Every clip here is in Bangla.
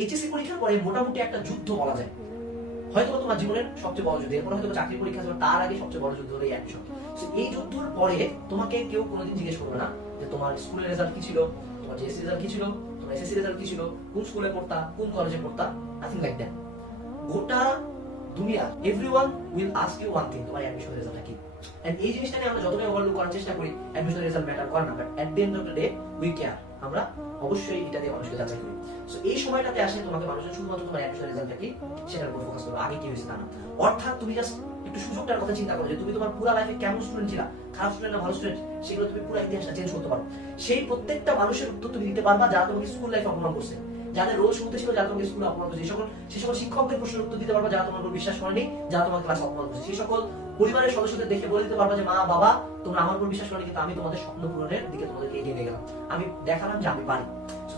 এইচএসসি পরীক্ষার পরে মোটামুটি একটা যুদ্ধ বলা যায়, হয়তো তোমার জীবনের সবচেয়ে বড় যুদ্ধ, এরপর হয়তো চাকরি পরীক্ষা আসবে, তার আগে সবচেয়ে বড় যুদ্ধ হলো এই অ্যাডমিশন। এই যুদ্ধের পরে তোমাকে কেউ কোনোদিন জিজ্ঞেস করবে না যে তোমার স্কুলের রেজাল্ট কি ছিল, তোমার জেএসসি রেজাল্ট কি ছিল, তোমার এসএসসি রেজাল্ট কি ছিল, কোন স্কুলে পড়তা, কোন কলেজে পড়তা, নাথিং লাইক দ্যাট। গোটা দুনিয়া everyone will ask you one thing, তোমার অ্যাডমিশন রেজাল্টটা কি। এন্ড এই জিনিসটা নিয়ে আমরা যতটাই ওভারলুক করার চেষ্টা করি, অ্যাডমিশন রেজাল্ট ম্যাটার করে না, but at the end of the day we care, আমরা অবশ্যই এটা দিয়ে মানুষকে যাচাই করি। সো এই সময়টাতে আসে তোমাকে মানুষের শুধুমাত্র তোমার অ্যাডমিশন রেজাল্টটা কি সেটার উপর ফোকাস করবে, আগে কি হয়েছে তা না। অর্থাৎ তুমি জাস্ট একটু সুযোগটার কথা চিন্তা করো যে তুমি তোমার পুরো লাইফে কেমন স্টুডেন্ট ছিলা, খারাপ স্টুডেন্ট না ভালো স্টুডেন্ট, সেগুলো তুমি পুরো ইতিহাসটা চেঞ্জ করতে পারো। সেই প্রত্যেকটা মানুষের উত্তর তুমি দিতে পারবা যারা তোমাকে স্কুল লাইফে অপমান করছে, যাদের রোল শুনতে ছিল, যারা তোমাকে স্কুলে অপমান করছে, সেই সকল শিক্ষকদের প্রশ্নের উত্তর দিতে পারবা যারা তোমার উপর বিশ্বাস করেনি, যারা তোমার ক্লাস অপমান করছে, সেই সকল পরিবারের সদস্যদের দেখে বলে দিতে পারবা যে মা বাবা তোমরা আমার উপর বিশ্বাস করনি, কিন্তু আমি তোমাদের স্বপ্ন পূরণের দিকে তোমাদেরকে এগিয়ে নিয়ে গেলাম, আমি দেখালাম যে আমি পারি।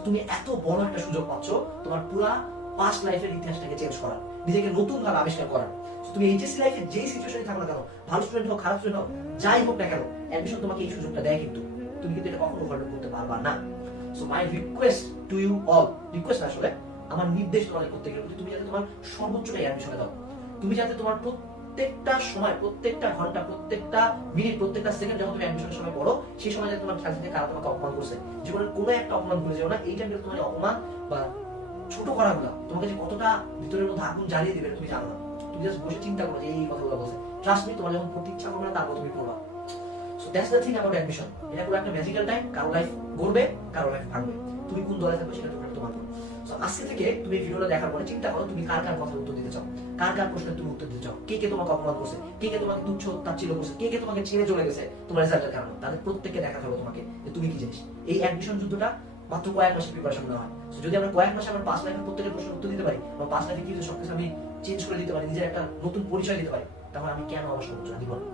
তুমি এত বড় একটা সুযোগ পাচ্ছ তোমার পুরা পাস্ট লাইফের ইতিহাসটাকে চেঞ্জ করার, নিজেকে নতুন ভাবে আবিষ্কার করার। তুমি এইচএসসি লাইফে যেই সিচুয়েশনে থাকো না কেন, ভালো স্টুডেন্ট হোক খারাপ স্টুডেন্ট হোক, যাই হোক না কেন, অ্যাডমিশন তোমাকে এই সুযোগটা দেয়, কিন্তু তুমি কিন্তু এটা কখনো ওভারলুক করতে পারবা না। So my request to you all, request আসলে আমার নির্দেশ তোমাদের প্রত্যেকের প্রতি, তুমি যাতে তোমার সর্বোচ্চটাই অ্যাডমিশনে দাও, তুমি যাতে তোমার প্রত্যেকটা সময়, প্রত্যেকটা ঘন্টা, প্রত্যেকটা মিনিট, প্রত্যেকটা সেকেন্ড যখন তুমি অ্যাডমিশনের সময় পড়ো, সেই সময় যাতে তোমার খেয়াল থেকে কারা তোমাকে অপমান করছে, জীবনের কোনো একটা অপমান ভুলে যাও না। এই টাইমে তোমার অপমান বা ছোট করাগুলো তোমাকে যে কতটা ভিতরের মধ্যে আগুন জ্বালিয়ে দিবে তুমি জানো না। তুমি জাস্ট বসে চিন্তা করো যে এই কথাগুলো বলছে, ট্রাস্ট মি, তোমার যখন পড়তে ইচ্ছা করবে না তারপর তুমি পড়বা। So that's the thing about admission. এটা পুরো একটা ম্যাজিক্যাল টাইম, কারো লাইফ গড়বে, কারো লাইফ ভাঙবে, তুমি কোন দলে থাকবে সেটা তোমার। সো আজকে থেকে তুমি ভিডিওটা দেখার পরে চিন্তা করো তুমি কার কার কথার উত্তর দিতে চাও, কার কার প্রশ্নের তুমি উত্তর দিতে চাও, কে কে তোমাকে অপমান করছে, কে কে তোমাকে তুচ্ছ তাচ্ছিল্য করছে, কে কে তোমাকে ছেড়ে চলে গেছে তোমার রেজাল্টের কারণে, তাদের প্রত্যেককে দেখাতে হবে তোমাকে যে তুমি কি জিনিস। এই অ্যাডমিশন যুদ্ধটা মাত্র কয়েক মাসে প্রিপারেশন নেওয়া হয়। যদি আমরা কয়েক মাসে আমার পাঁচ লাইফের প্রত্যেকের প্রশ্নের উত্তর দিতে পারি, আমার পাঁচ লাইফে কি সবকিছু আমি চেঞ্জ করে দিতে পারি, নিজের একটা নতুন পরিচয় দিতে পারি, তাহলে আমি কেন আমার সর্বোচ্চ দিব না।